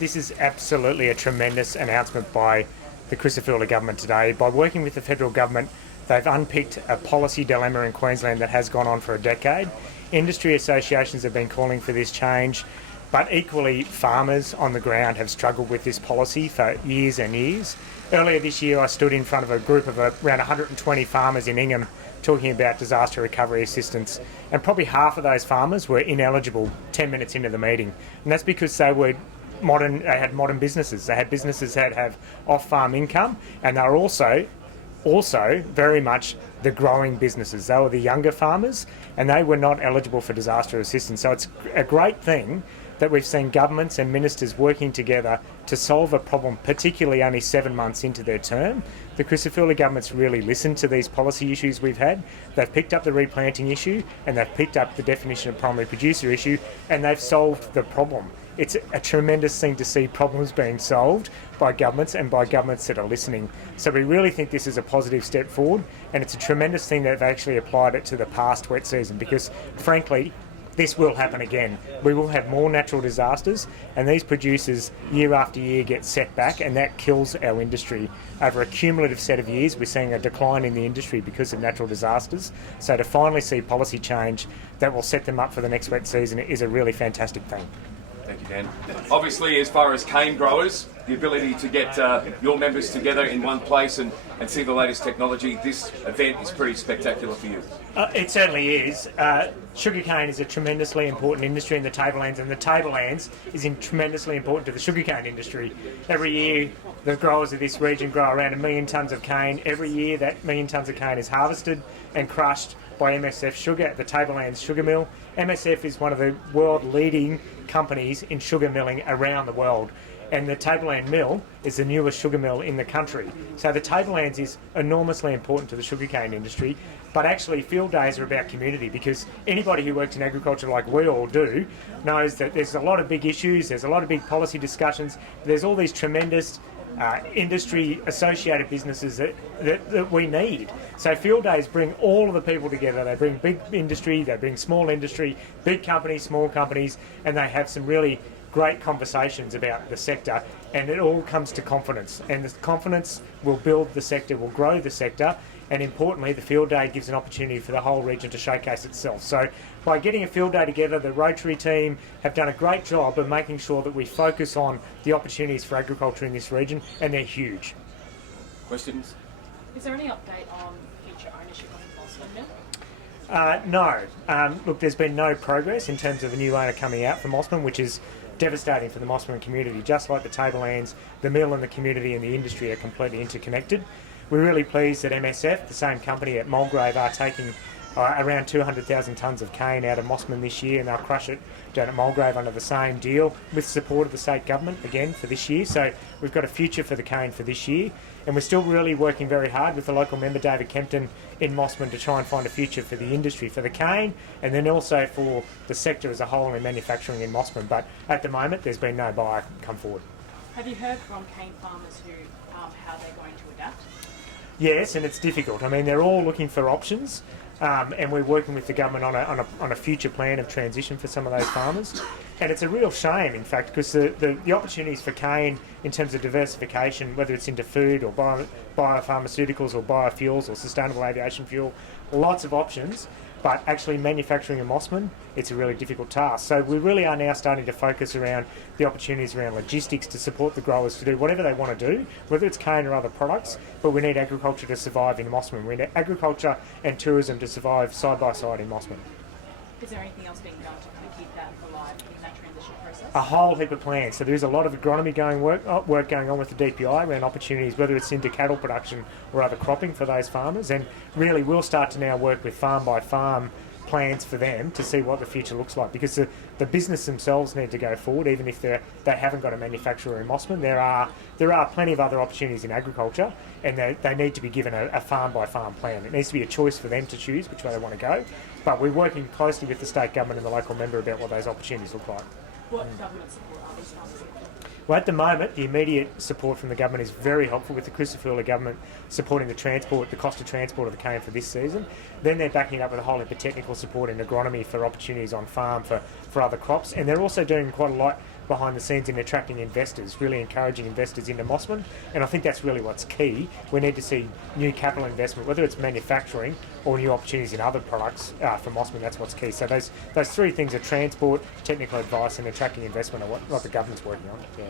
This is absolutely a tremendous announcement by the Chrysler government today. By working with the federal government, they've unpicked a policy dilemma in Queensland that has gone on for a decade. Industry associations have been calling for this change, but equally farmers on the ground have struggled with this policy for years and years. Earlier this year I stood in front of a group of around 120 farmers in Ingham talking about disaster recovery assistance, and probably half of those farmers were ineligible 10 minutes into the meeting, and that's because they had modern businesses. They had businesses that have off-farm income, and they were also very much the growing businesses. They were the younger farmers, and they were not eligible for disaster assistance. So it's a great thing that we've seen governments and ministers working together to solve a problem, particularly only 7 months into their term. The Chrysler government's really listened to these policy issues we've had. They've picked up the replanting issue, and they've picked up the definition of primary producer issue, and they've solved the problem. It's a tremendous thing to see problems being solved by governments, and by governments that are listening. So we really think this is a positive step forward, and it's a tremendous thing that they've actually applied it to the past wet season, because frankly this will happen again. We will have more natural disasters, and these producers year after year get set back, and that kills our industry. Over a cumulative set of years we're seeing a decline in the industry because of natural disasters. So to finally see policy change that will set them up for the next wet season is a really fantastic thing. Thank you, Dan. Obviously, as far as cane growers, the ability to get your members together in one place and see the latest technology, this event is pretty spectacular for you. It certainly is. Sugarcane is a tremendously important industry in the tablelands, and the tablelands is tremendously important to the sugarcane industry. Every year, the growers of this region grow around 1 million tonnes of cane. Every year, that 1 million tonnes of cane is harvested and crushed by MSF Sugar at the Tablelands Sugar Mill. MSF is one of the world leading companies in sugar milling around the world, and the Tableland Mill is the newest sugar mill in the country. So the Tablelands is enormously important to the sugarcane industry, but actually field days are about community, because anybody who works in agriculture like we all do knows that there's a lot of big issues, there's a lot of big policy discussions, there's all these tremendous industry associated businesses that we need. So field days bring all of the people together. They bring big industry, they bring small industry, big companies, small companies, and they have some really great conversations about the sector, and it all comes to confidence, and the confidence will build the sector, will grow the sector, and importantly the field day gives an opportunity for the whole region to showcase itself. So by getting a field day together, the Rotary team have done a great job of making sure that we focus on the opportunities for agriculture in this region, and they're huge. Questions? Is there any update on future ownership of the Mossman Mill? No. Look, there's been no progress in terms of a new owner coming out for Mossman, which is devastating for the Mossman community. Just like the Tablelands, the mill and the community and the industry are completely interconnected. We're really pleased that MSF, the same company at Mulgrave, are taking around 200,000 tonnes of cane out of Mossman this year, and they'll crush it down at Mulgrave under the same deal with support of the state government again for this year. So we've got a future for the cane for this year, and we're still really working very hard with the local member David Kempton in Mossman to try and find a future for the industry, for the cane, and then also for the sector as a whole in manufacturing in Mossman. But at the moment there's been no buyer come forward. Have you heard from cane farmers how they're going to adapt? Yes, and it's difficult. I mean, they're all looking for options, and we're working with the government on a future plan of transition for some of those farmers. And it's a real shame, in fact, because the opportunities for cane in terms of diversification, whether it's into food or biopharmaceuticals or biofuels or sustainable aviation fuel, lots of options. But actually manufacturing in Mossman, it's a really difficult task. So we really are now starting to focus around the opportunities around logistics to support the growers to do whatever they want to do, whether it's cane or other products, but we need agriculture to survive in Mossman. We need agriculture and tourism to survive side by side in Mossman. Is there anything else being done to kind of keep that alive in that transition process? A whole heap of plans. So there's a lot of agronomy work going on with the DPI around opportunities, whether it's into cattle production or other cropping for those farmers. And really we'll start to now work with farm by farm plans for them to see what the future looks like, because the business themselves need to go forward, even if they haven't got a manufacturer in Mossman. There are plenty of other opportunities in agriculture, and they need to be given a farm by farm plan. It needs to be a choice for them to choose which way they want to go, but we're working closely with the state government and the local member about what those opportunities look like. What government support are these farmers getting? Well, at the moment, the immediate support from the government is very helpful, with the Chrysler government supporting the cost of transport of the cane for this season. Then they're backing it up with a whole heap of technical support in agronomy for opportunities on farm for other crops. And they're also doing quite a lot behind the scenes in attracting investors, really encouraging investors into Mossman. And I think that's really what's key. We need to see new capital investment, whether it's manufacturing or new opportunities in other products for Mossman. That's what's key. So those three things are transport, technical advice, and attracting investment are what the government's working on. Yeah.